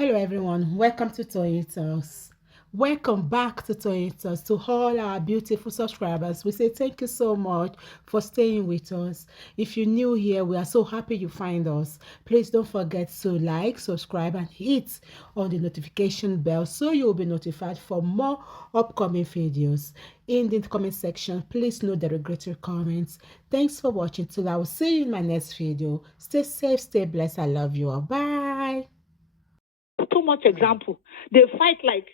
Hello everyone, welcome to Toyeen Talks. Welcome back to Toyeen Talks. To all our beautiful subscribers, we say thank you so much for staying with us. If you're new here, we are so happy you find us. Please don't forget to like, subscribe and hit on the notification bell so you'll be notified for more upcoming videos. In the comment section, please note the regretful comments. Thanks for watching. Till I will see you in my next video. Stay safe, stay blessed. I love you all. Bye. Too much example. They fight like,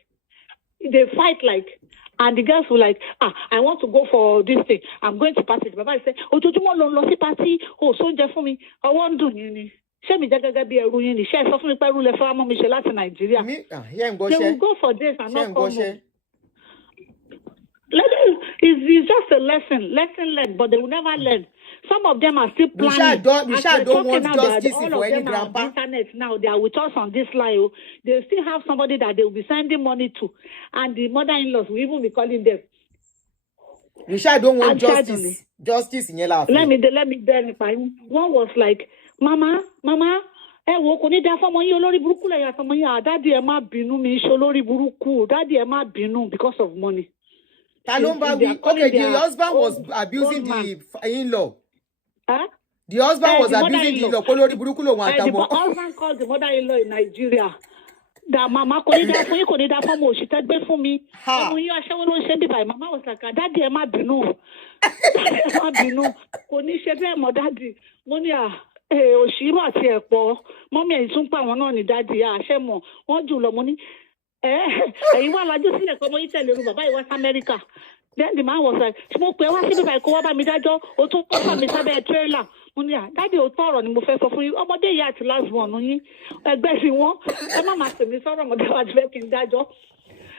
and the girls will like, I want to go for this thing. I'm going to party. The Baba say, Ojoojúmọ́ ló ń lọ sí party. Oh, so ń jẹ fún mi. Ọwọ́ ń dùn yín ni. Ṣé mi jẹ́ gẹ́gẹ́ bí ẹrú yín ni? Ṣé ẹ sọ fún mi pé ẹrú lẹ fẹ́ mọ́ mi ṣe láti Nàìjíríà? They will go for this and not come home. It's just a lesson learned, but they will never learn. Some of them are still planning. We don't want justice for any grandpa. On the internet now, they are with us on this line. They still have somebody that they will be sending money to, and the mother-in-laws will even be calling them. We don't want justice. Justice in your life. Let me bear it. One was like, Mama, wo kò ní dá fọ́mọ yín olórí burúkú lẹ́yìn àtọmọ yín. Daddy ẹ má bínú mi ṣe olórí burúkú. Daddy ẹ má bínú because of money. Okay, the husband was abusing the in-law. Huh? The husband was abusing the in-law. The husband called the mother-in-law in Nigeria. That Mama kò ní dá fún yín, kò ní dá fọ́mọ òṣì tẹ́ gbé fún mi. Ọmọ yín aṣẹ́wó ló ń ṣe bí báyìí. Mama was like, Daddy ẹ má bínú. Daddy ẹ má bínú. Kò ní ṣe bẹ́ẹ̀ mọ́ Daddy. Mo ní òṣìrò àti ẹ̀pọ̀. Mọ́mí ẹ̀yìn tún pa àwọn náà ní Daddy. Àṣẹ mọ̀. Wọ́n jù lọ mo ní. Ẹ̀yin wá lajú sílẹ̀ kọ́ ọmọ yín tẹ̀lé ru bàbá yìí wá sí Amẹ́ríkà. Then the man was like, mo pè wá síbí báyìí kó wá bá mi dájọ́, o tún kọ́ fà mí sábẹ́ tírélà. Mo ní Daddy ò tọ̀rọ̀ ni mo fẹ́ sọ fún yín. Ọmọdé yìí àti last born yín. Ẹgbẹ́ sí wọn. Ẹ má máa pè mí sọ̀rọ̀ ọmọdé wa ti fẹ́ kí n dájọ́.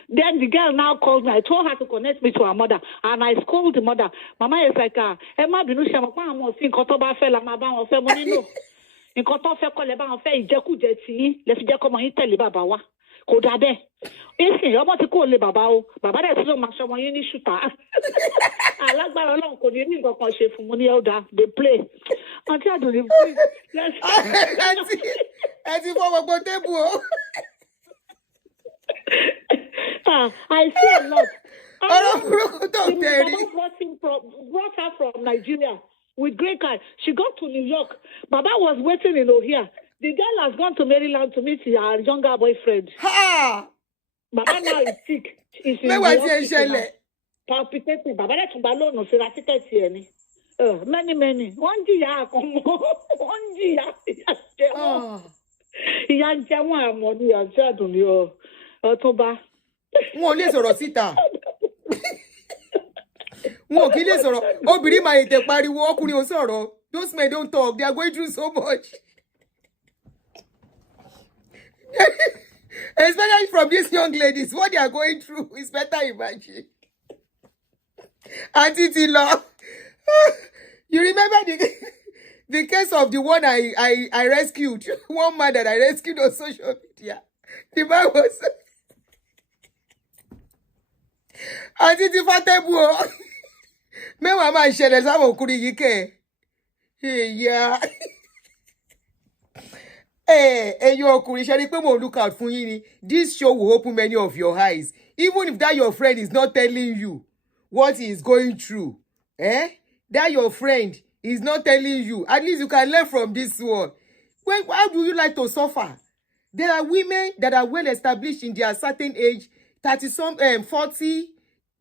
Then the girl now called me. I told her to connect me to her mother. And I scolded the mother. Mama is like, ẹ má bínú ṣe mọ̀ pé àwọn òfin nǹkan tó bá fẹ́ la máa bá wọn fẹ́. Mo ní no. Nǹkan tó fẹ́ kọ́ lẹ bá wọn fẹ́ ìjẹkújẹ tí yín lẹ fi jẹ́ kọ́mọ yín tẹ̀lé bàbá wa. Kò dà bẹ́ẹ̀. Ìsìn ọmọ tí kò lè bàbá o. Bàbá dẹ̀ tí ló máa ṣọmọ yín ní ṣùtà. Alágbára Ọlọ́run kò ní ní nǹkan kan ṣe fún mo ní ẹ̀dá. They play. Aunty Adunni, please. Ẹ ti fọ́ gbogbo tébù o. I see a lot. The brought her from Nigeria with green card. She got to New York. Baba was waiting in Ohio. The girl has gone to Maryland to meet her younger boyfriend. Ha! Baba now is sick. He's in the hospital. Palpitating. Baba let him balloon so that ticket here. Many. One jìyà come one jìyà. Ìyà jẹ wọ́n àmọ́ ní Aunty Adunni Ọ̀túnba. Wọn ò lè sọ̀rọ̀ síta. Wọn ò kí lè sọ̀rọ̀. Obìnrin máa ètè pariwo, ọkùnrin ò sọ̀rọ̀. Those men don't talk. They are going through so much. Especially from these young ladies, what they are going through is better imagine. Aunty Tilo, you remember the case of the one I rescued, one man that I rescued on social media. The man was Aunty Tifatebu. Me mama ṣẹlẹ̀ sáwọn ọkùnrin yìí kẹ́. Yeah. Your ọkùnrin pe mo look out fún yín ni. This show will open many of your eyes. Even if that your friend is not telling you what he is going through. That your friend is not telling you. At least you can learn from this one. How do you like to suffer? There are women that are well established in their certain age, 30 40,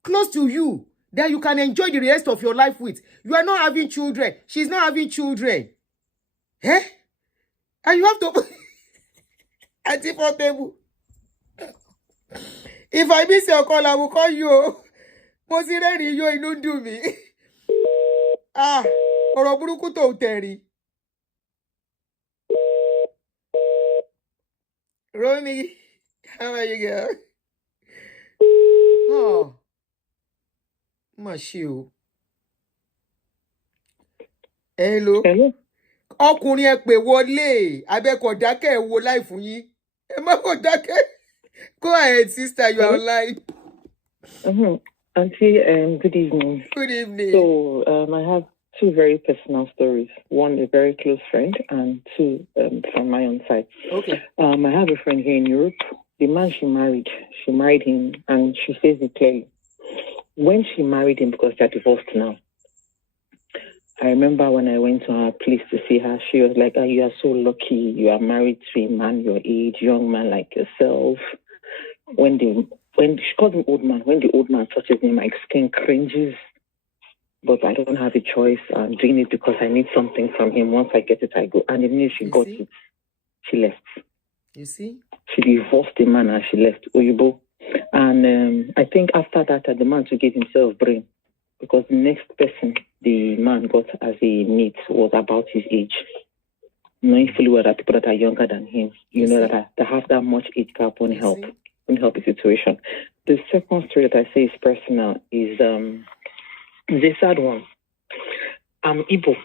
close to you, that you can enjoy the rest of your life with. You are not having children. She's not having children. And you have to Aunty Portable. If I miss your call, I will call you. Considering you don't do me. Ọ̀rọ̀ burúkú tó tẹ̀rí. Romy, how are you, girl? Oh, má ṣe o. Hello. Ọkùnrin ẹ pè wọlé. Abẹ́kọ̀ dákẹ́ ẹ wo live fún yín. Ẹ má kọ̀ dákẹ́. Go ahead, sister, you are online. Aunty, good evening. Good evening. So, I have two very personal stories. One, a very close friend, and two, from my own side. Okay. I have a friend here in Europe. The man she married him, and she says it clearly. When she married him, because they're divorced now, I remember when I went to her place to see her, she was like, you are so lucky. You are married to a man your age, young man like yourself. When she called him old man, when the old man touches me, my skin cringes. But I don't have a choice. I'm doing it because I need something from him. Once I get it, I go. And even if she got it, she left. You see? She divorced the man and she left Oyibo. And I think after that, the man to give himself brain. Because the next person the man got as a mate was about his age. Knowing fully well that people that are younger than him, you know, that have that much age gap won't help the situation. The second story that I say is personal is the sad one. I'm Igbo,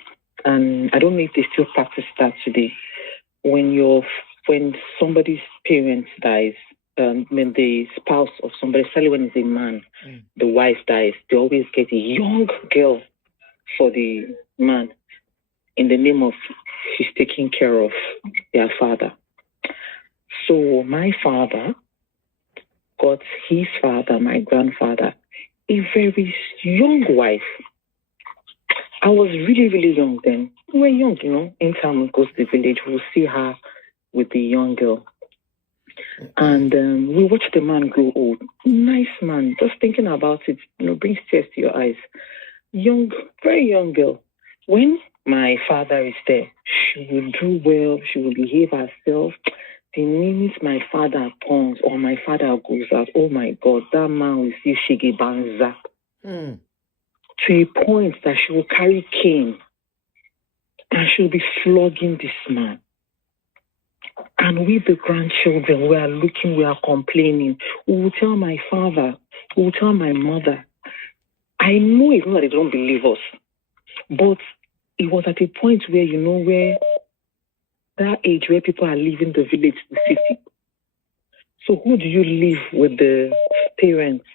and I don't know if they still practice that today. When somebody's parents dies, when the spouse of somebody, especially when it's a man, the wife dies, they always get a young girl for the man in the name of she's taking care of their father. So my father got his father, my grandfather, a very young wife. I was really, really young then. We were young, you know. Anytime we go to the village, we'll see her with the young girl. And we watched the man grow old. Nice man. Just thinking about it, you know, brings tears to your eyes. Young, very young girl. When my father is there, she will do well. She will behave herself. The minute my father comes or my father goes out, oh my God, that man will see Shigi Banza. To a point that she will carry cane and she'll be flogging this man. And we, the grandchildren, we are looking, we are complaining. We will tell my father, we will tell my mother. I know it's not that they don't believe us, but it was at a point where, you know, where that age where people are leaving the village to the city. So who do you live with the parents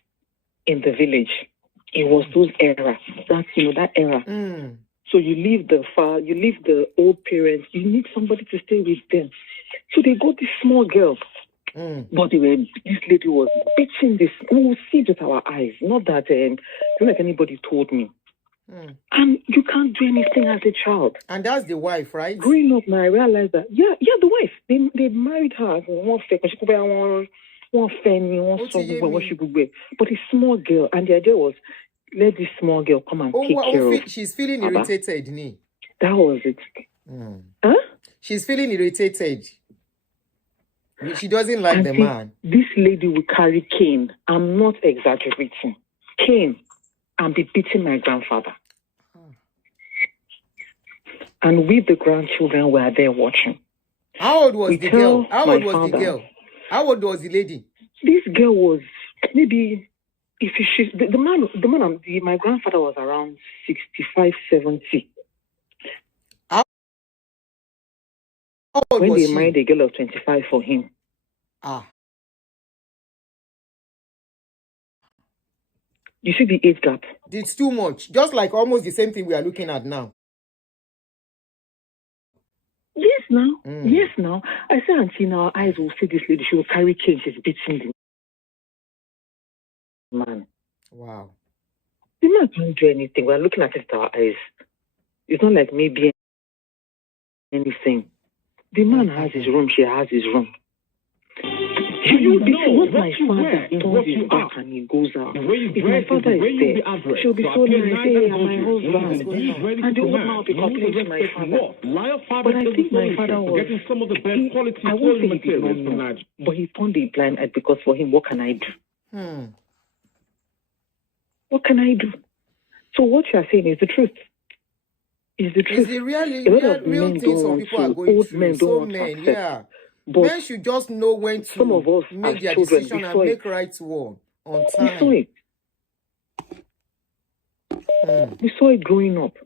in the village? It was those era. That's, you know, that era. So you leave the old parents. You need somebody to stay with them. So they got this small girl. But this lady was beating this. We will see it with our eyes. Not that, not like anybody told me. And you can't do anything as a child. And that's the wife, right? Growing up now, I realized that, yeah, the wife. They married her. But a small girl. And the idea was, let this small girl come and take care of. She's feeling irritated, Ni. That was it. Huh? She's feeling irritated. She doesn't like the man. This lady will carry cane. I'm not exaggerating. Cane. And be beating my grandfather. And we, the grandchildren, were there watching. How old was the girl? How old was the girl? How old was the lady? This girl was maybe, my grandfather was around 65, 70. How old when was they she? married a girl of 25 for him. You see the age gap? It's too much. Just like almost the same thing we are looking at now. Yes, now. Yes, now. I say, Aunty, in our eyes will see this lady. She will carry cane. She's beating the man. Wow. The man can't do anything. We are looking at it with our eyes. It's not like maybe anything. The man has his room. She has his room. What my father turns his back and he goes out. If my father is there, she'll be so nice. Hey, I'm my husband. And the old man will be complaining to my father. But I think my father was, I won't say he did not know, but he turned a blind eye because for him, what can I do? What can I do? So what you are saying is the truth. Is the truth. It's the real thing some people are going through. So men, yeah. But men should just know when to some of us make their children, decision and make right one on time. We saw it. We saw it growing up.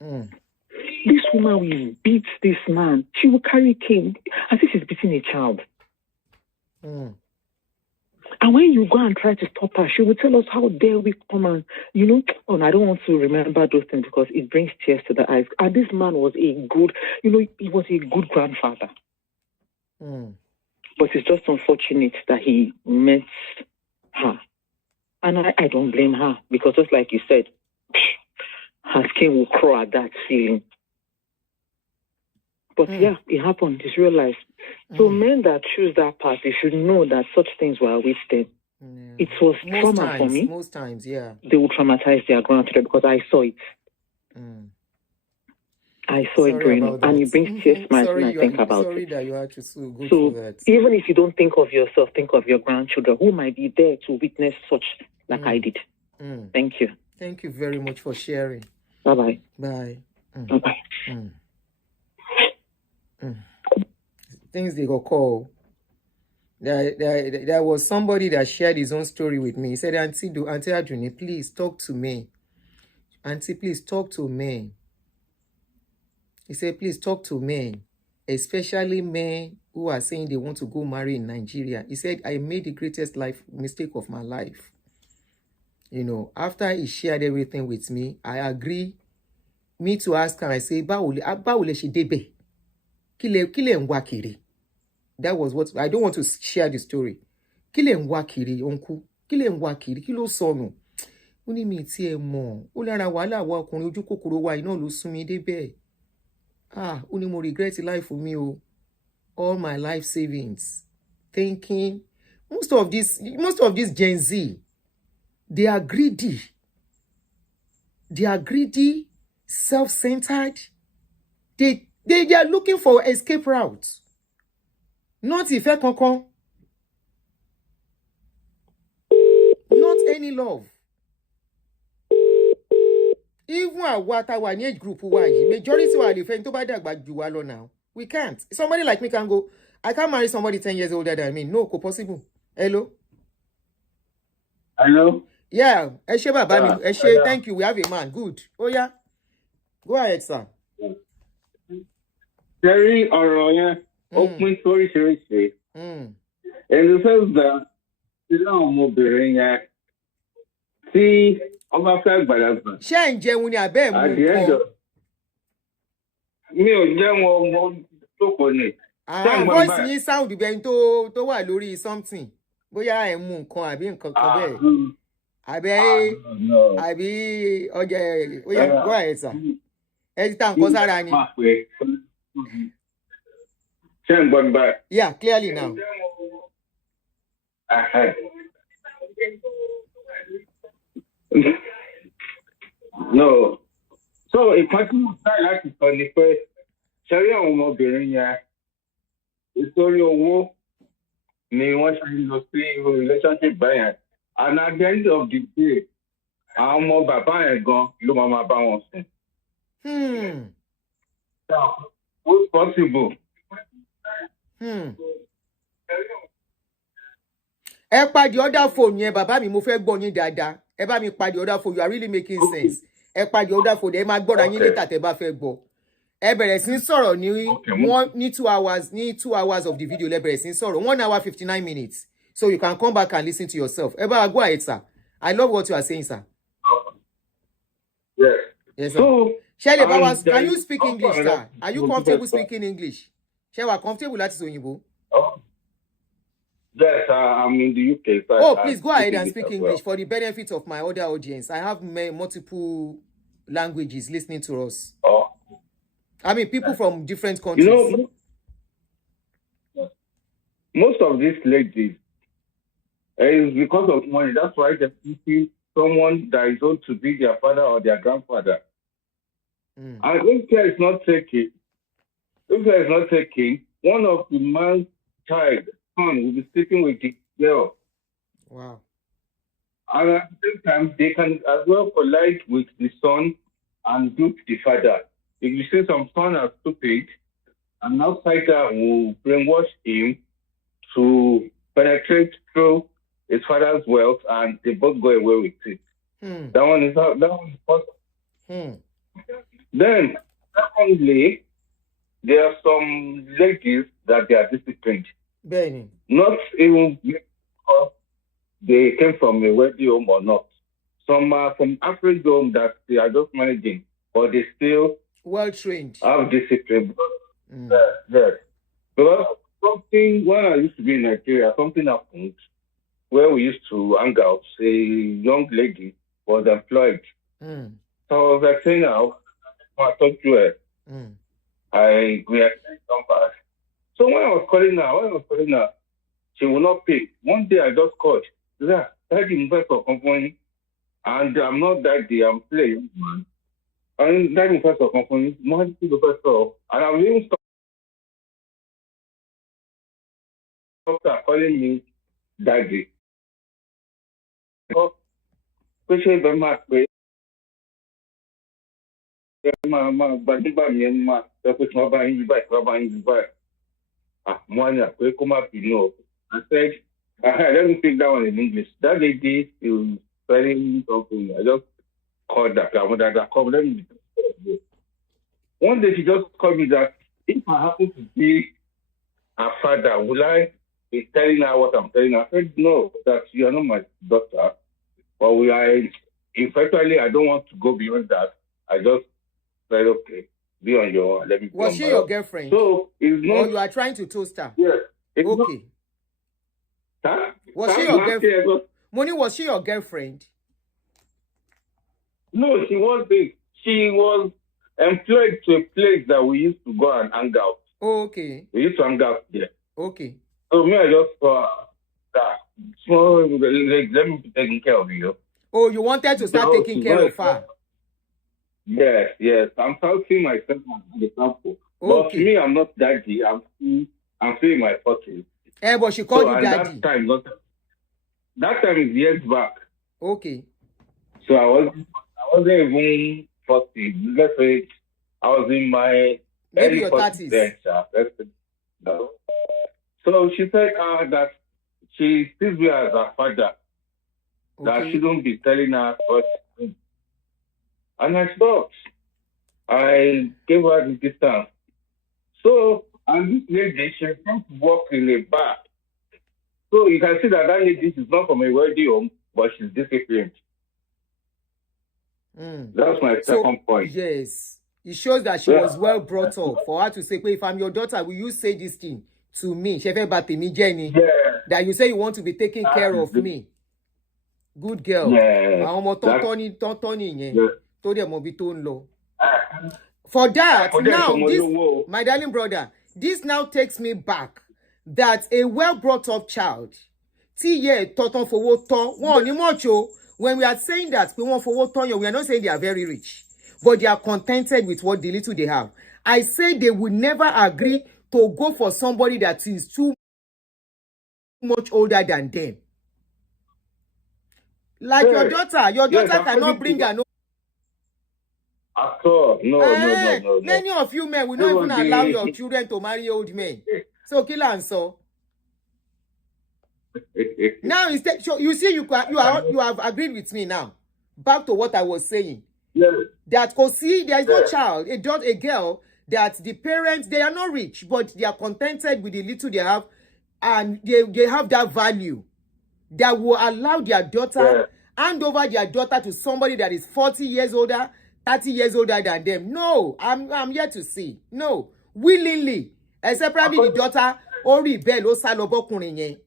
This woman will beat this man. She will carry cane as if she's beating a child. And when you go and try to stop her, she will tell us how dare we come and, and I don't want to remember those things because it brings tears to the eyes. And this man was he was a good grandfather. But it's just unfortunate that he met her. And I don't blame her because just like you said, her skin will crawl at that feeling. But yeah, it happened. It's real life. So men that choose that path, they should know that such things were with them. It was trauma for me. Most times, yeah. They will traumatize their grandchildren because I saw it. I saw it growing up, and it brings tears to my eyes when I think about it. Sorry that you had to go so through that. Even if you don't think of yourself, think of your grandchildren who might be there to witness such like I did. Thank you. Thank you very much for sharing. Bye-bye. Bye. Bye-bye. Things they go call. There was somebody that shared his own story with me. He said, Aunty Adunni, please talk to me. Aunty, please talk to me. He said, please talk to men, especially men who are saying they want to go marry in Nigeria. He said, I made the greatest mistake of my life. After he shared everything with me, I agree. Me to ask her, I say, báwo lẹ ṣe débẹ̀? Kí lẹ ń wá kiri? That was what, I don't want to share the story. Kí lẹ ń wá kiri, uncle? Kí lẹ ń wá kiri? Kí ló sọnù? Ó ní mi tí ẹ mọ̀. Ó lára wàhálà wa ọkùnrin ojú kòkòrò wa iná ló sún mi débẹ̀. Ó ní mo regret life for me, all my life savings. Thinking, most of this Gen Z, they are greedy. They are greedy, self-centered. They are looking for escape routes. Not ìfẹ́ kankan. Not any love. Even àwa tá wà ní age group wa yìí, majority wa lè fẹ́ tó bá dàgbà jù wá lọ now. We can't. Somebody like me can go, I can't marry somebody 10 years older than me. No, kò possible. Hello? Hello? Yeah, ẹ ṣé bàbá mi. Ẹ ṣé, thank you. We have a man. Good. Oh yeah. Go ahead, sir. Terry ọ̀rọ̀ yẹn, ó pín sóríṣiríṣi. In the sense that, àwọn ọmọbìnrin yẹn tí ọba fẹ́ gbàdàgbà. Ṣé ń jẹun ni àbẹ́ mú nǹkan? Mi ò jẹun ọmọ tókò ni. Voice yín sound bẹ́ẹ̀ tó wà lórí something. Bóyá ẹ̀ mú nǹkan àbí nǹkan kan bẹ́ẹ̀. Àbí ọjà oya go ahead sir. Ẹ ti ta nǹkan sára ni. Ṣé ń gbọ́ mi báyìí? Yeah, clearly now. No. So ìkan tí mo sáré láti sọ ni pé ṣe rí àwọn ọmọbìnrin yẹn nítorí owó ni wọ́n ṣe ń lọ sí irú relationship báyẹn. And at the end of the day, àwọn ọmọ bàbá yẹn gan ló máa bá wọn sùn. What's possible? Ẹ pa the other phone yẹn bàbá mi mo fẹ́ gbọ́ yín dáadáa. Ẹ bá mi pa the other phone, you are really making sense. Ẹ pa the other phone, ẹ máa gbọ́ra yín later tẹ́ bá fẹ́ gbọ́. Ẹ bẹ̀rẹ̀ sí sọ̀rọ̀ ní 2 hours of the video lẹ bẹ̀rẹ̀ sí sọ̀rọ̀ 1 hour 59 minutes. So you can come back and listen to yourself. Ẹ bá go ahead sir. I love what you are saying sir. Yes. Yes sir. So, can you speak English sir? Are you comfortable speaking English? Ṣé wà comfortable láti sọ òyìnbó? Yes, I'm in the UK. So please go ahead and speak English for the benefit of my other audience. I have multiple languages listening to us. I mean, people from different countries. Most of these ladies is because of money. That's why they're seeking someone that is going to be their father or their grandfather. And if care is not taken, one of the man's son will be sleeping with the girl. Wow. And at the same time, they can as well collide with the son and dupe the father. If you see some son are stupid, an outsider will brainwash him to penetrate through his father's wealth, and they both go away with it. That one is possible. Then, secondly, there are some ladies that they are disciplined. Benny. Not even because they came from a wealthy home or not. Some are from average home that they are just managing, but they still well trained. have discipline. Yes. Because something, when I used to be in Nigeria, something happened where we used to hang out. A young lady was employed. So I was like saying, I talked to her. We had some back. So when I was calling her, she will not pay. One day I just called. Yeah, daddy invest for company. And I'm not daddy, I'm playing. And daddy invest for company. Money to the first off. And I'm even stop calling me daddy. Especially when my but nígbà yẹn máa sọ pé tí wọ́n bá yín báyìí tí wọ́n bá yín báyìí. Mo á ní àpé kó má bínú. I said, let me speak that one in English. That lady is very something. I just called that. Come, let me. One day she just called me that if I happen to be her father, will I be telling her what I'm telling her? I said, no, that you are not my daughter. But we are, effectively, I don't want to go beyond that. I just said, okay, be on your own. Let me. Was she your girlfriend? So it's not. Or you are trying to toast her? Yes. Okay. Huh? Was she your girlfriend? Money, was she your girlfriend? No, she wasn't. She was employed to a place that we used to go and hang out. Oh, okay. We used to hang out there. Okay. So me, I just that. So let me be taking care of you. Oh, you wanted to start taking care of her? Yes. I'm seeing myself as an example. Okay. But me, I'm not daddy. I'm feeling my 40s. But she called you daddy. That time is years back. Okay. So I wasn't even 40. Let's say I was in my maybe your 30s. Then, so she said that she sees me as her father. Okay. That she don't be telling her what. And I stopped. I gave her the distance. So, and this lady, she came to work in a bar. So you can see that lady is not from a wealthy home, but she's disciplined. That's my second point. Yes. It shows that she was well brought up. For her to say, if I'm your daughter, will you say this thing to me? Jenny. That you say you want to be taking care of me. Good girl. For that, now, this, my darling brother, this now takes me back that a well brought up child, when we are saying that we are not saying they are very rich, but they are contented with what the little they have. I say they will never agree to go for somebody that is too much older than them. Like your daughter cannot bring her no. At all. No. Many of you men will not even allow your children to marry old men. So kill and so. Now instead, so you see, you have agreed with me now. Back to what I was saying. Yes. That see, there is no child, a girl that the parents, they are not rich, but they are contented with the little they have, and they have that value that will allow their daughter hand over their daughter to somebody that is 40 years older, 30 years older than them. No, I'm yet to see. No, willingly, except probably the daughter or rebel or salobokunrin.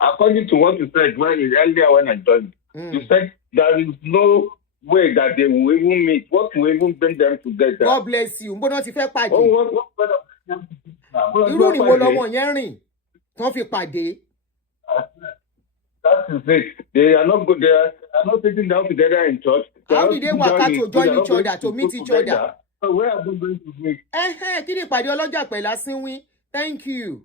According to what you said earlier when I joined, you said there is no way that they will even meet. What will even bring them together? God bless you. What if what that is it. They are not good. They are not sitting down together in church. How did they work out to join each other, to meet each other? So where are they going to meet? Thank you.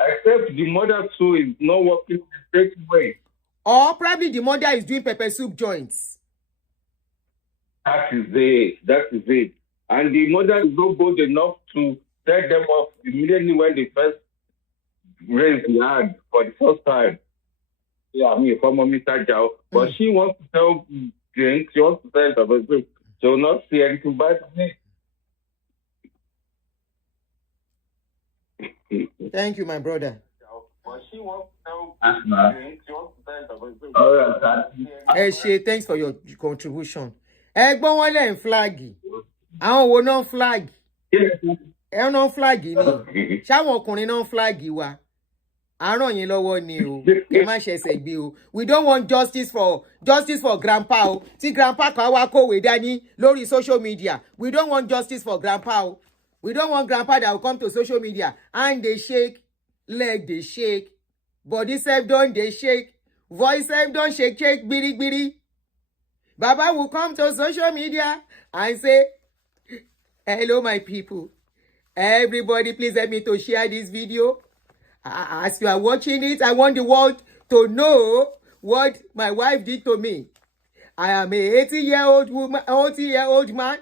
Except the mother too is not working the same way. Or probably the mother is doing pepper soup joints. That is it. And the mother is not bold enough to set them off immediately when they first raise the hand for the first time. Yeah, for Mr. Jao. But she wants to sell drinks, she wants to sell pepper soup. She will not see anything but me. Thank you, my brother. Thanks for your contribution. Ẹ̀gbọ́n wọn lẹ́ ń flag. Àwọn wo náà flag? Ẹ náà flag ni. Ṣáwọn ọkùnrin náà flag wa. Àràn yín lọ́wọ́ ni o. Ẹ má ṣẹ̀ṣẹ̀ gbé o. We don't want justice for grandpa o. Tí grandpa kan wá kówé dání lórí social media. We don't want justice for grandpa o. We don't want grandpa that will come to social media and they shake, leg they shake, body self don they shake, voice self don shake, biri biri. Baba will come to social media and say, hello my people. Everybody please help me to share this video. As you are watching it, I want the world to know what my wife did to me. I am a 80-year-old man,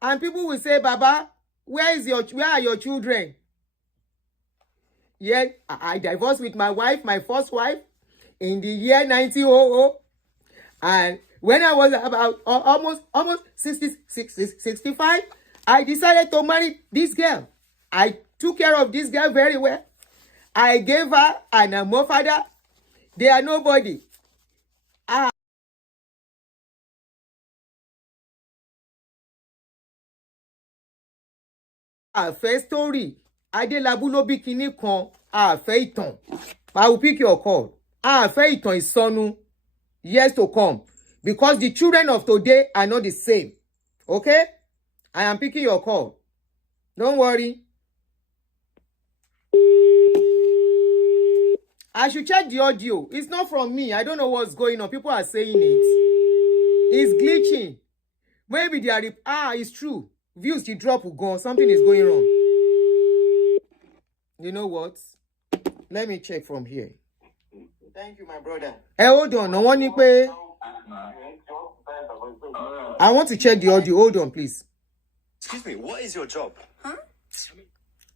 and people will say, Baba, where are your children? Yeah, I divorced with my wife, my first wife, in the year 1900. And when I was about almost 65, I decided to marry this girl. I took care of this girl very well. I gave her an more father. They are nobody. Àfẹ́ story. Adélabú ló bí kinní kan. Àfẹ́ ìtàn. I will pick your call. Àfẹ́ ìtàn ìsọnù. Years to come. Because the children of today are not the same. Okay? I am picking your call. Don't worry. I should check the audio. It's not from me. I don't know what's going on. People are saying it. It's glitching. Maybe they are... it's true. Views the drop will go. Something is going wrong. You know what? Let me check from here. Thank you, my brother. Hey, hold on. No one pay. I want to check the audio. Hold on, please. Excuse me, what is your job? Huh?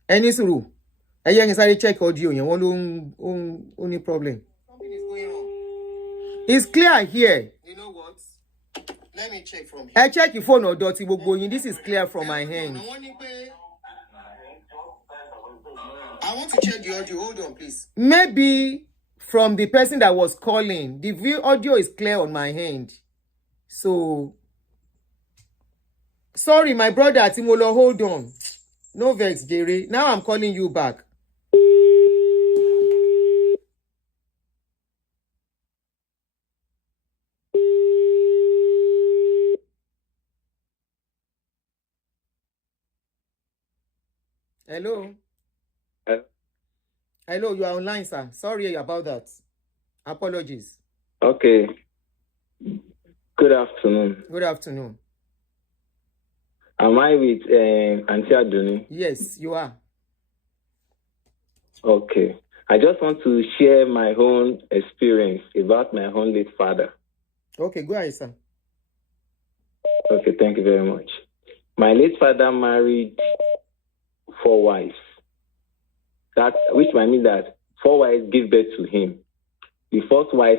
Any suru. Hey, you can check audio. You want only problem. Something is going wrong. It's clear here. You know what? Let me check from here. I check your phone or dirty going. This is clear from my hand. I want to check the audio. Hold on, please. Maybe from the person that was calling. The audio is clear on my hand. So, sorry, my brother Timolo, hold on. No vex, Jerry. Now I'm calling you back. Hello. Hello, you are online, sir. Sorry about that. Apologies. Okay. Good afternoon. Good afternoon. Am I with Aunty Adunni? Yes, you are. Okay. I just want to share my own experience about my own late father. Okay, go ahead, sir. Okay, thank you very much. My late father married 4 wives. Which might mean that 4 wives gave birth to him. The first wife,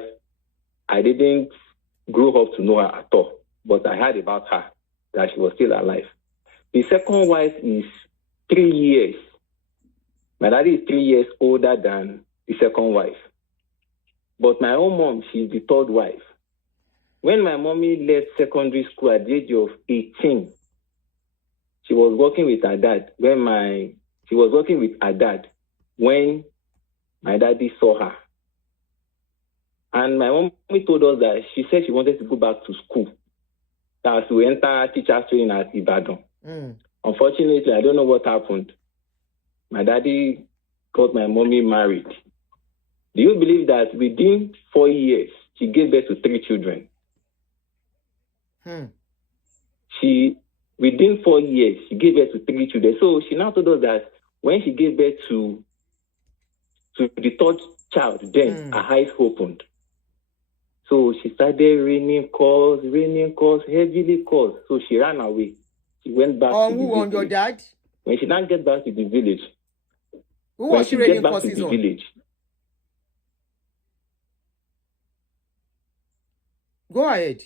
I didn't grow up to know her at all, but I heard about her, that she was still alive. The second wife is 3 years. My daddy is 3 years older than the second wife. But my own mom, she's the third wife. When my mommy left secondary school at the age of 18, she was working with her dad when my daddy saw her. And my mom told us that she said she wanted to go back to school. That to enter teacher's training at Ibadan. Unfortunately, I don't know what happened. My daddy got my mommy married. Do you believe that within 4 years, she gave birth to 3 children? Within 4 years, she gave birth to 3 children. So she now told us that when she gave birth to the third child, then her eyes opened. So she started raining calls, heavily calls. So she ran away. She went back to the village. On your dad? When she now get back to the village. Who was she raining calls on? Village. Go ahead.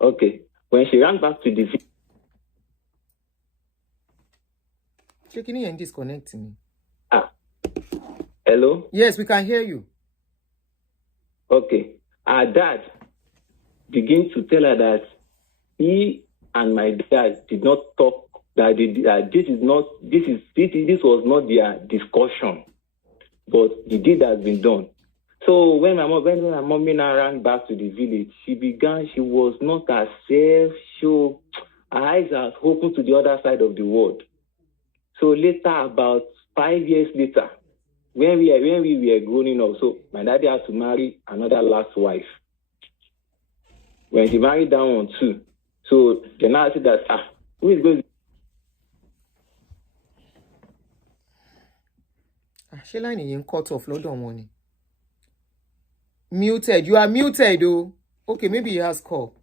Okay. When she ran back to the village. Checking and disconnecting me. Hello? Yes, we can hear you. Okay. Our dad began to tell her that he and my dad did not talk, that this was not their discussion, but the deed has been done. So when my mommy now ran back to the village, she was not herself. Her eyes are open to the other side of the world. So later, about 5 years later, when we were growing up, so my daddy had to marry another last wife. When she married that one too, so then I said that who is going to Ṣé line yìí ń cut off lọ́dọ̀ wọn ni? Muted. You are muted, oh. Okay, maybe he has call.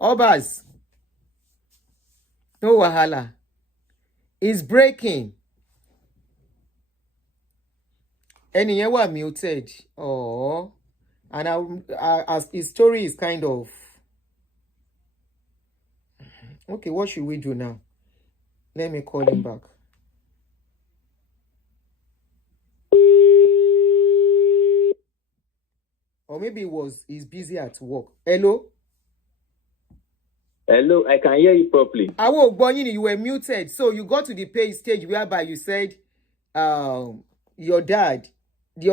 Obas. No wahala. It's breaking. Ẹni yẹn wà muted. Oh. And as his story is kind of... Okay, what should we do now? Let me call him back. Or maybe he's busy at work. Hello? Hello, I can hear you properly. You were muted. So you got to the page stage whereby you said your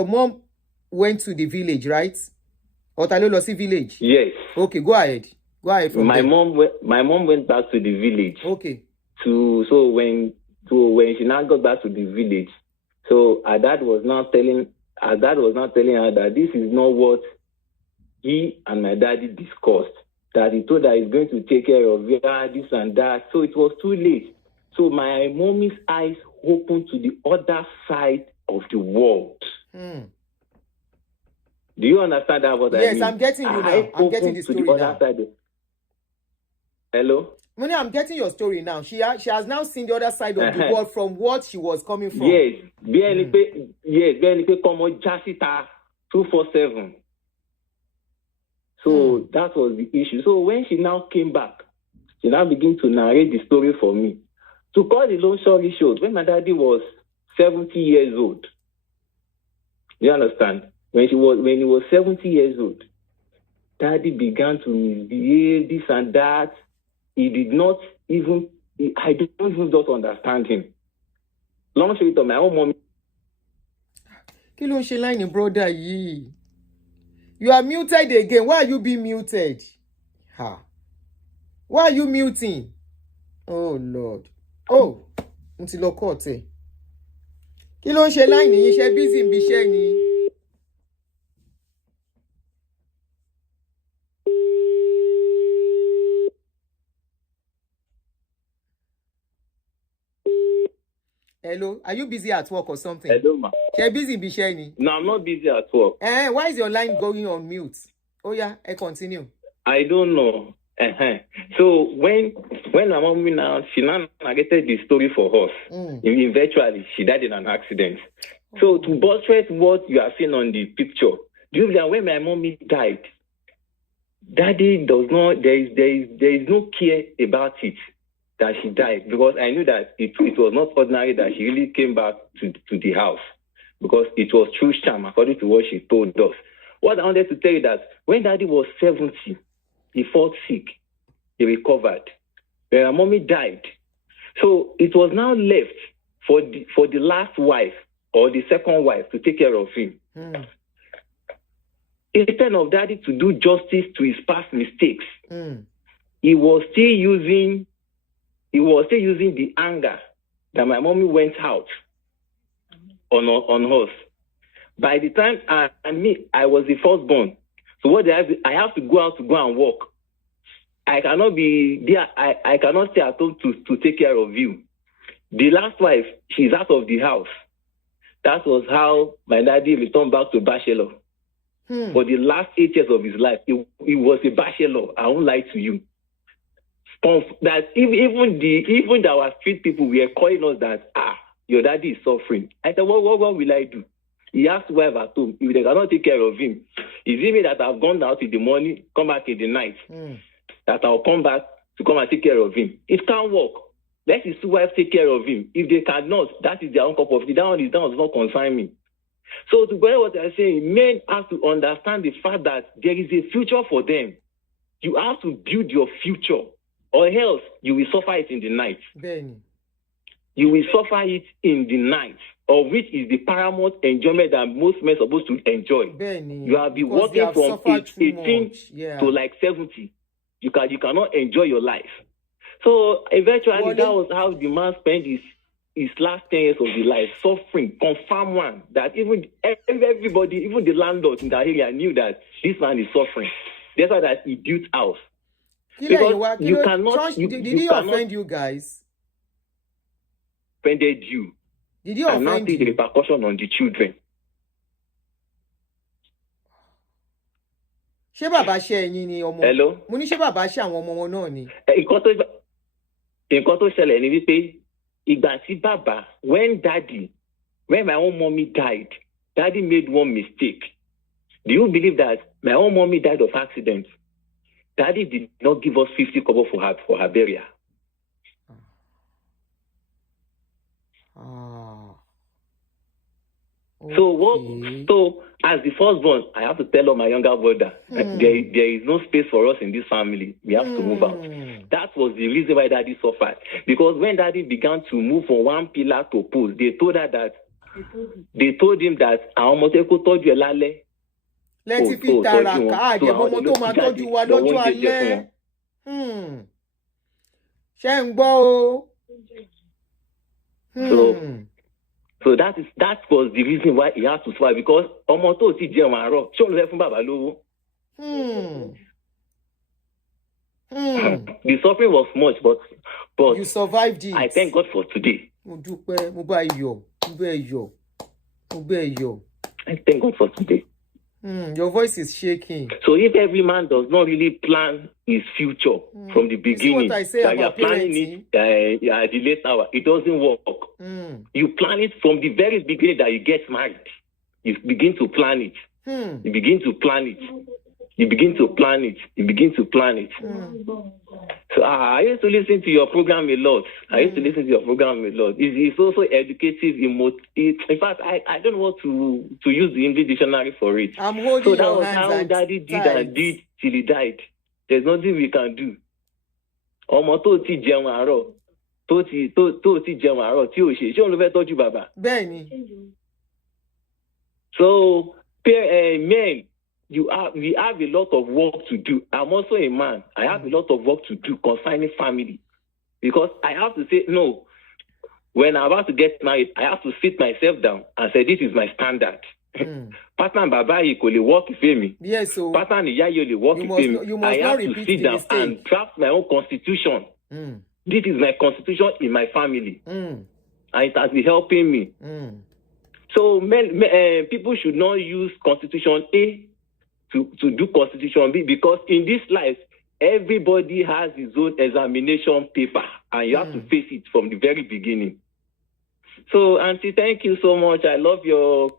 mom went to the village, right? Otalolosi village. Yes. Okay, go ahead. Go ahead from there. My mom went back to the village. Okay. So when she now got back to the village, so her dad was not telling her that this is not what he and my daddy discussed. That he told her he's going to take care of her, this and that. So it was too late. So my mommy's eyes opened to the other side of the world. Do you understand that? What I mean? Yes, I'm getting you now. I'm getting the story now. Hello? Moni, I'm getting your story now. She has now seen the other side of the world from what she was coming from. Yes. BNP come on Jasita 247. So that was the issue. So when she now came back, she now began to narrate the story for me. To cut the long story short, when my daddy was 70 years old, you understand? When he was 70 years old, daddy began to misbehave, this and that. I don't even just understand him. Long story to my own mom. Kí ló ń ṣe line brother yìí? You are muted again. Why are you being muted? Why are you muting? Oh Lord. Oh, mo ti lọ court ẹ. Kí ló ń ṣe line yìí? Ṣé busy ń bíṣẹ́ ni? Hello, are you busy at work or something? Hello, ma. You're busy, Bisheni. No, I'm not busy at work. Why is your line going on mute? Oh yeah, I continue. I don't know. So when my mom now, she now narrated the story for us. Eventually, she died in an accident. So to buttress what you are seeing on the picture, do you believe that when my mommy died, daddy does not, there is no care about it that she died, because I knew that it was not ordinary that she really came back to the house, because it was true charm according to what she told us. What I wanted to tell you that when daddy was 70, he fought sick, he recovered. When my mommy died, so it was now left for the last wife or the second wife to take care of him. Instead of daddy to do justice to his past mistakes, he was still using the anger that my mommy went out on us. By the time I was the firstborn, so what I have to go out to go and work. I cannot be there. I cannot stay at home to take care of you. The last wife, she's out of the house. That was how my daddy returned back to bachelor. For the last 8 years of his life, he was a bachelor. I won't lie to you. That even our street people were calling us that your daddy is suffering. I said, what will I do? He has to wife at home. If they cannot take care of him, is it me that I've gone out in the morning, come back in the night, that I'll come back to come and take care of him? It can't work. let his wife take care of him. If they cannot, that is their own cup of tea. That does not concern me. So to go what I'm saying, men have to understand the fact that there is a future for them. You have to build your future, or else you will suffer it in the night. Bẹ́ẹ̀ni. You will suffer it in the night, of which is the paramount enjoyment that most men are supposed to enjoy. Bẹ́ẹ̀ni. You have been Because they working have from suffered too 18 much. Yeah. to like 70. You cannot enjoy your life. So eventually, Well, that was how the man spent his last 10 years of his life suffering. Confirm one that even everybody, even the landlord in that area, knew that this man is suffering. That's why that he built house. Because you cannot. Did he offend you guys? Offended you. Did he and now offend see the you? repercussion on the children. Ṣé bàbá ṣe ẹ̀yin ni ọmọ? Hello. Mo ní ṣé bàbá ṣe àwọn ọmọ wọn náà ni? Nǹkan tó ṣẹlẹ̀ ni wípé ìgbà tí bàbá, when my own mommy died, daddy made one mistake. Do you believe that my own mommy died of accident? Daddy did not give us 50 kobo for her burial. Okay. So as the firstborn, I have to tell my younger brother, there is no space for us in this family. We have to move out. That was the reason why daddy suffered. Because when daddy began to move from one pillar to post, they told him that Aomoteko told you lale. Let's fi taraka àjẹmọ́mọ́ tó máa tọ́jú wa lọ́jọ́ alẹ́. Ṣé ń gbọ́ o? So that was the reason why he had to suffer, because ọmọ tó ti jẹun àárọ̀ ṣé òun lè fún bàbá lówó. The suffering was much, but you survived it. I thank God for today. Mo dúpẹ́, mo bá yọ̀, mo bẹ̀ yọ̀. I thank God for today. Your voice is shaking. So if every man does not really plan his future from the beginning, what I say that about you're planning it at the late hour, it doesn't work. You plan it from the very beginning that you get married. You begin to plan it. You begin to plan it. You begin to plan it. You begin to plan it. So I used to listen to your program a lot. It's also educative. In fact, I don't want to use the English dictionary for it. I'm holding so that your was hands how Daddy did tight. and did till he died. There's nothing we can do. Ọmọ tó ti jẹun àárọ̀, tó ti jẹun àárọ̀ tí ò ṣe òun ló fẹ́ tọ́jú bàbá. Bẹ́ẹ̀ni. So men, we have a lot of work to do. I'm also a man. I have a lot of work to do concerning family. Because I have to say, no, when I'm about to get married, I have to sit myself down and say, this is my standard. Pattern baba yìí kò lè work ìfẹ́ mi. Yes, so pattern ìyá yìí ò lè work ìfẹ́ mi. I have to sit down and draft my own constitution. This is my constitution in my family. And it has been helping me. So people should not use constitution A to do constitution B, because in this life, everybody has his own examination paper, and you have to face it from the very beginning. So, Aunty, thank you so much. I love your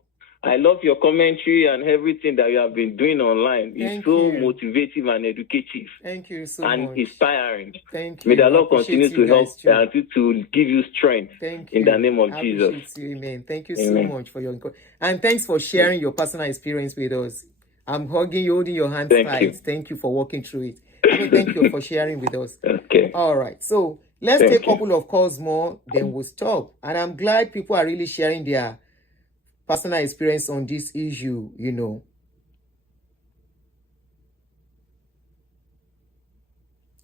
commentary and everything that you have been doing online. It's so motivative and educative. Thank you so and much. Inspiring. Thank you. May the Lord continue to help Aunty to give you strength. Thank you. In the name of Jesus. You, amen. Thank you so much for your and thanks for sharing your personal experience with us. I'm hugging you, holding your hands tight. Thank you for walking through it. Thank you for sharing with us. Okay. All right. So let's take a couple of calls more, then we'll stop. And I'm glad people are really sharing their personal experience on this issue, you know.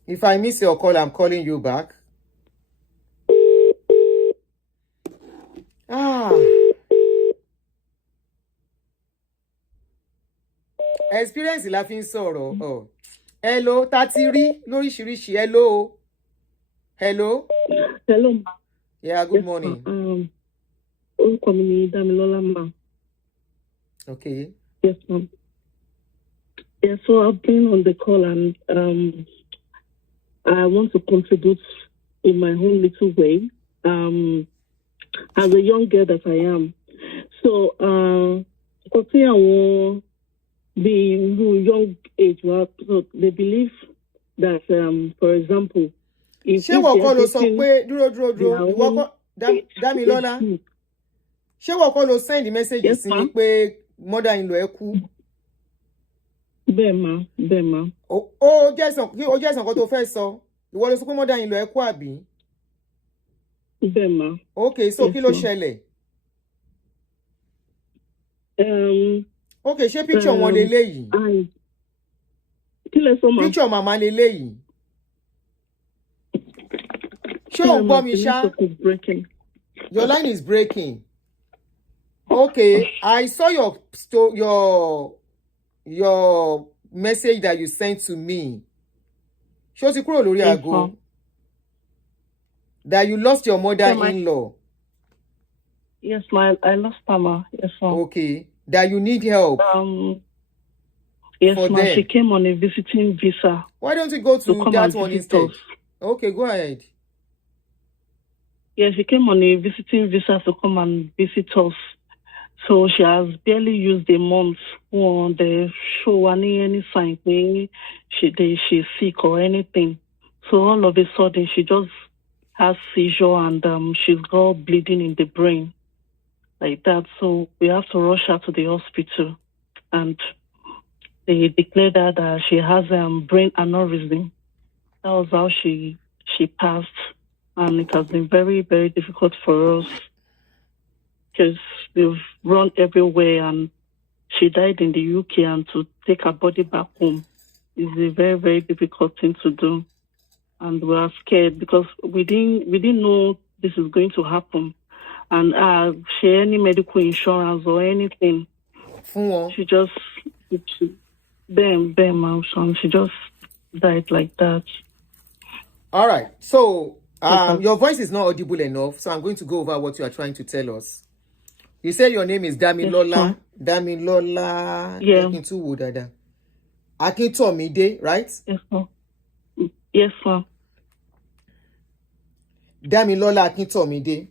If I miss your call, I'm calling you back. Experience la fi ń sọ̀rọ̀. Oh. Hello, Tatiri, lóríṣiríṣi. Hello. Hello. Hello, ma. Yeah, good morning. Orúkọ mi ni Damilola, ma. Okay. Yes, ma'am. Yeah, so I've been on the call and I want to contribute in my own little way as a young girl that I am. So, being young age, so they believe that, for example, ṣé wọ́n kọ́ ló sọ pé dúró ìwọ kọ́ Dámilọ́lá ṣé wọ́n kọ́ ló send message sí mi pé mother-in-law ẹ kú. bẹ́ẹ̀ ma. ó jẹ́ ẹ̀sán kan tó fẹ́ sọ ìwọ ló sọ pé mother-in-law ẹ kú àbí. bẹ́ẹ̀ ma. ok so kí ló ṣẹlẹ̀. ok ṣé picture wọn leléyìí. kí lẹ sọ ma. picture màmá leléyìí. ṣé ò ń gbọ́ mi ṣá. Your line is breaking. Okay, I saw your message that you sent to me. Ṣó ti kúrò lórí aago. That you lost your mother-in-law. Yes, ma. I lost her, ma. Yes, ma. Okay, that you need help. Yes, ma. She came on a visiting visa. Why don't you go to that one instead? Okay, go ahead. Yeah, she came on a visiting visa to come and visit us. So she has barely used a month on the show any sign she's sick or anything. So all of a sudden she just has seizure and she's got bleeding in the brain like that. So we have to rush her to the hospital, and they declared that she has brain aneurysm. That was how she passed. And it has been very, very difficult for us because we've run everywhere, and she died in the UK, and to take her body back home is a very, very difficult thing to do. And we are scared because we didn't know this is going to happen. And she had any medical insurance or anything. She just she just died like that. All right. So your voice is not audible enough, so I'm going to go over what you are trying to tell us. You said your name is Dámilọ́lá. Yes, Dámilọ́lá. Yeah. Akintomide, right? Yes, ma'am. Yes, ma'am. Dámilọ́lá Akintomide.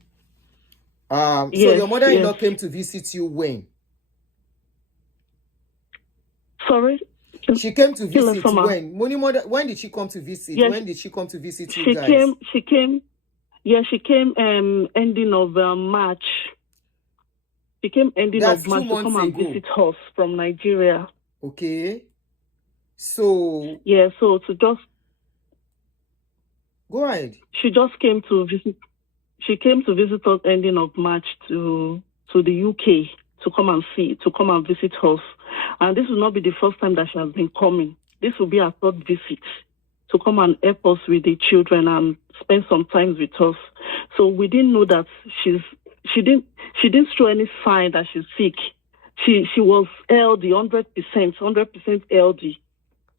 So your mother-in-law came to visit you when? Sorry? She came to visit when? When did she come to visit? Yes. When did she come to visit you guys? She came ending of March. She came ending of March to come and visit us from Nigeria. Okay. So yeah, so to just go ahead. She just came to visit. She came to visit us ending of March to the UK to come and visit us. And this will not be the first time that she has been coming. This will be her third visit to come and help us with the children and spend some time with us. So we didn't know that she didn't show any sign that she's sick. She was LD, 100% LD.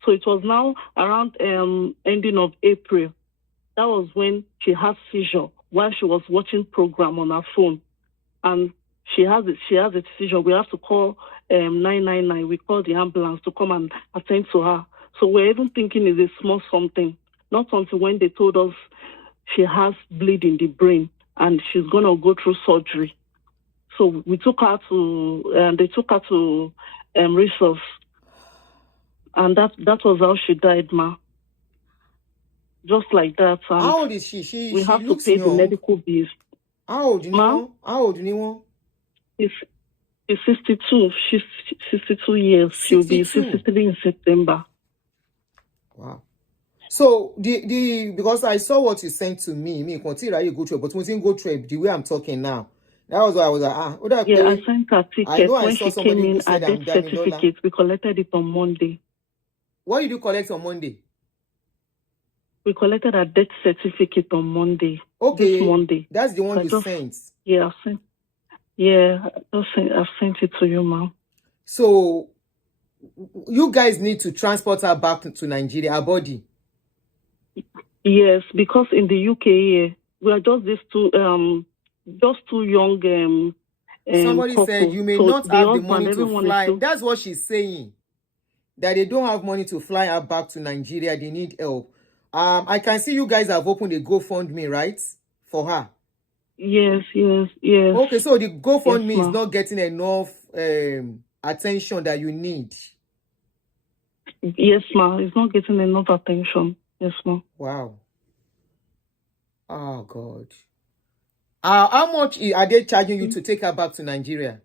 So it was now around ending of April. That was when she had seizure while she was watching program on her phone, and she has a seizure. We have to call 999. We call the ambulance to come and attend to her. So we're even thinking it's a small something. Not until when they told us she has bleed in the brain and she's gonna go through surgery. So we took her to they took her to resource, and that was how she died, ma. Just like that. How old is she? We have to pay the medical bills. How old? How old? She's 62. She's 62 years. 62. She'll be 63 in September. Wow. So because I saw what you sent to me continue you go through, but we didn't go through it the way I'm talking now. That was why I was like, yeah, I sent her ticket when she came in. Her death certificate. We collected it on Monday. What did you collect on Monday? We collected a death certificate on Monday. Okay. This Monday. That's the one you sent. Yeah, I've sent it to you, ma'am. So you guys need to transport her back to Nigeria, her body. Yes, because in the UK, we are just these two young somebody couple. Said you may not have the money to fly. That's what she's saying. That they don't have money to fly her back to Nigeria. They need help. I can see you guys have opened a GoFundMe, right? For her. Yes. Okay, so the GoFundMe is not getting enough attention that you need. Yes, ma'am. It's not getting enough attention. Yes, ma'am. Wow. Oh, God. How much are they charging you to take her back to Nigeria?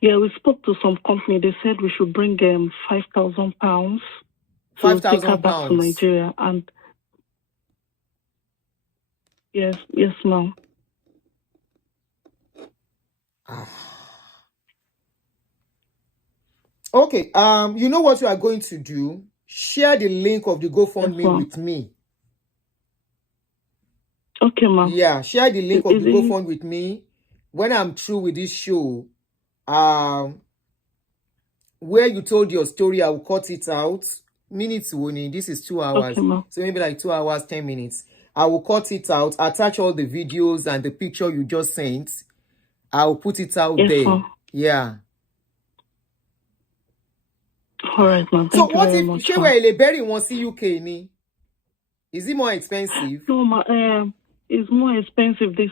Yeah, we spoke to some company. They said we should bring £5,000 to take her back to Nigeria. And yes, ma'am. Okay. You know what you are going to do? Share the link of the GoFundMe with me. Okay, ma'am. Yeah, share the link of the GoFundMe with me. When I'm through with this show, where you told your story, I will cut it out. Minutes only. This is 2 hours. Okay, so maybe like 2 hours, 10 minutes. I will cut it out, attach all the videos and the picture you just sent. I will put it out there. Ma'am. Yeah. All right, ma'am. Thank you very much. So what if Shewa wants to see UK ni? Is it more expensive? No, ma'am. It's more expensive this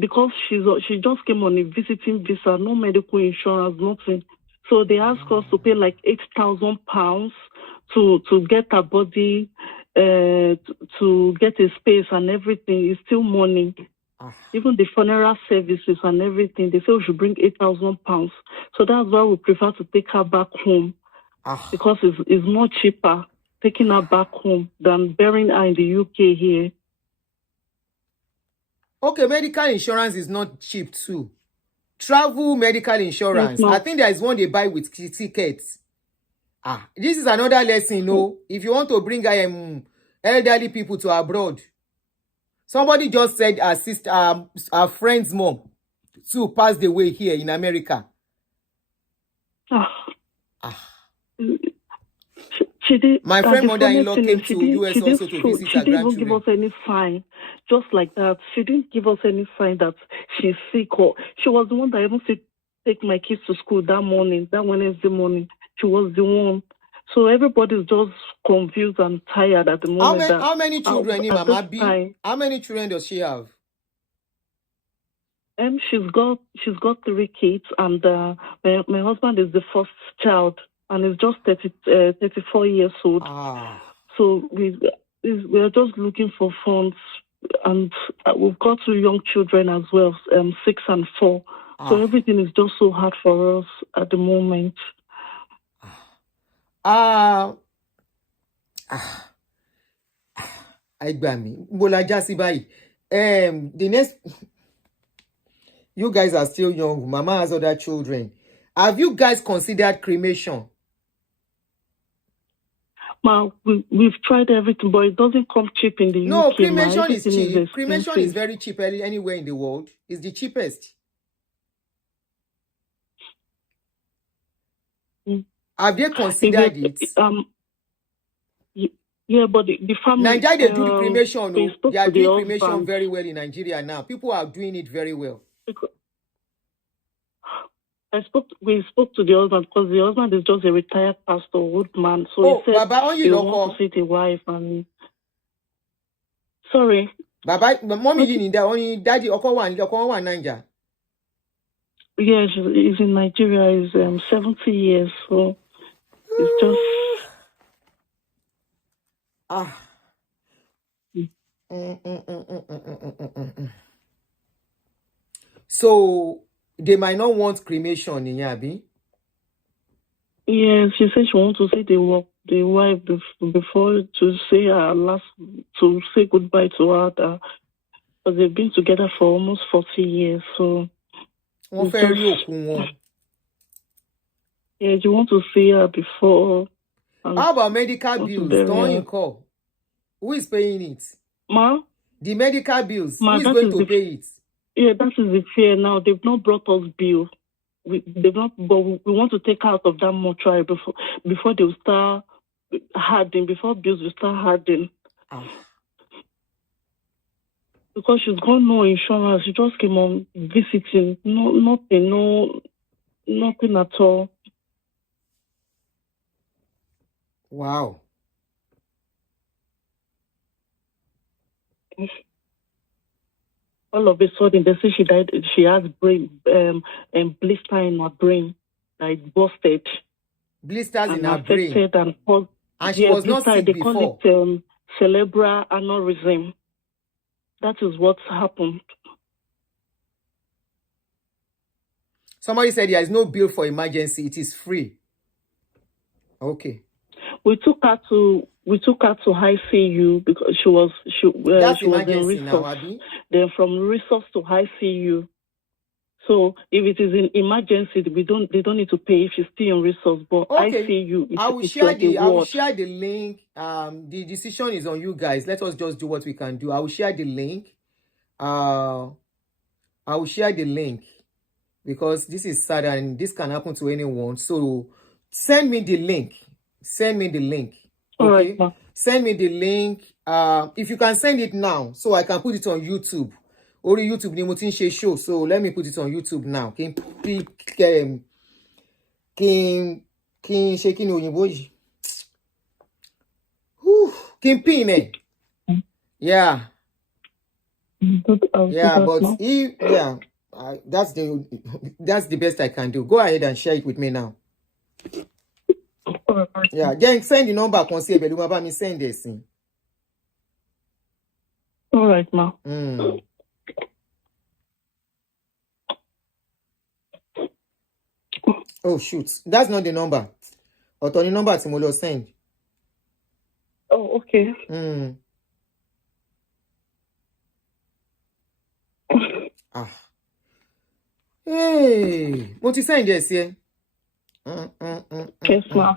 because she just came on a visiting visa, no medical insurance, nothing. So they asked us to pay like £8,000 to get her body, to get a space and everything. It's still money. Even the funeral services and everything, they say we should bring £8,000. So that's why we prefer to take her back home because it's more cheaper taking her back home than burying her in the UK here. Okay, medical insurance is not cheap too. Travel medical insurance. Yes, I think there is one they buy with tickets. This is another lesson, no? If you want to bring elderly people to abroad. Somebody just said our friend's mom too passed away here in America. She did. My friend mother-in-law came to US also to visit her grandchildren. She didn't give us any sign, just like that. She didn't give us any sign that she's sick, or she was the one that even said, take my kids to school that morning, that Wednesday morning. She was the one. So everybody's just confused and tired at the moment. How many children, Mama B? How many children does she have? She's got 3 kids, and my husband is the first child. And it's just 34 years old. So we are just looking for funds, and we've got 2 young children as well, 6 and 4. So everything is just so hard for us at the moment. The next, you guys are still young. Mama has other children. Have you guys considered cremation? Ma, we've tried everything, but it doesn't come cheap in the UK. No, cremation is cheap. Cremation is very cheap anywhere in the world. It's the cheapest. Have they considered it? Yeah, but the family... Nigeria, they do the cremation. They are doing cremation very well in Nigeria now. People are doing it very well. We spoke to the husband because the husband is just a retired pastor, old man. So he said he wants to see the wife and... Sorry. Baba, mommy in there, only daddy one Niger. Yes, he's in Nigeria. He's 70 years, so it's just... So they might not want cremation in Yabi. Yes, she said she wants to see the wife before to say her last, to say goodbye to her. But they've been together for almost 40 years, so. Yeah, you want to see her before. How about medical bills? Don't you call? Who is paying it? Ma? The medical bills. Who is going to pay it? Yeah, that is the fear now. They've not brought us bill. They've not, but we want to take out of that mortuary before they will start hardening, before bills will start hardening. Because she's got no insurance. She just came on visiting. Nothing at all. Wow. All of a sudden, they say she died. She has brain and blister in her brain, like busted. Blisters in her brain. And she was not sick they before. Call it cerebral aneurysm. That is what happened. Somebody said there is no bill for emergency. It is free. Okay. We took her to high CU because she was in resource. Then from resource to high CU. So if it is in emergency, they don't need to pay if she's still in resource. But okay. ICU, I will share the link. The decision is on you guys. Let us just do what we can do. I will share the link. I will share the link because this is sad and this can happen to anyone. So send me the link. Send me the link. Okay. All right, send me the link. If you can send it now, so I can put it on YouTube. Or YouTube ni mo tin ṣe show. So let me put it on YouTube now. Can shaking òyìnbó yìí. Can pin it. Yeah. Yeah, but that's the best I can do. Go ahead and share it with me now. Yeah, then send the number. Me send this. All right, ma. Oh shoot, that's not the number. Or the number Timolo send. Oh, okay. Hey, what you saying this here? Yes, ma.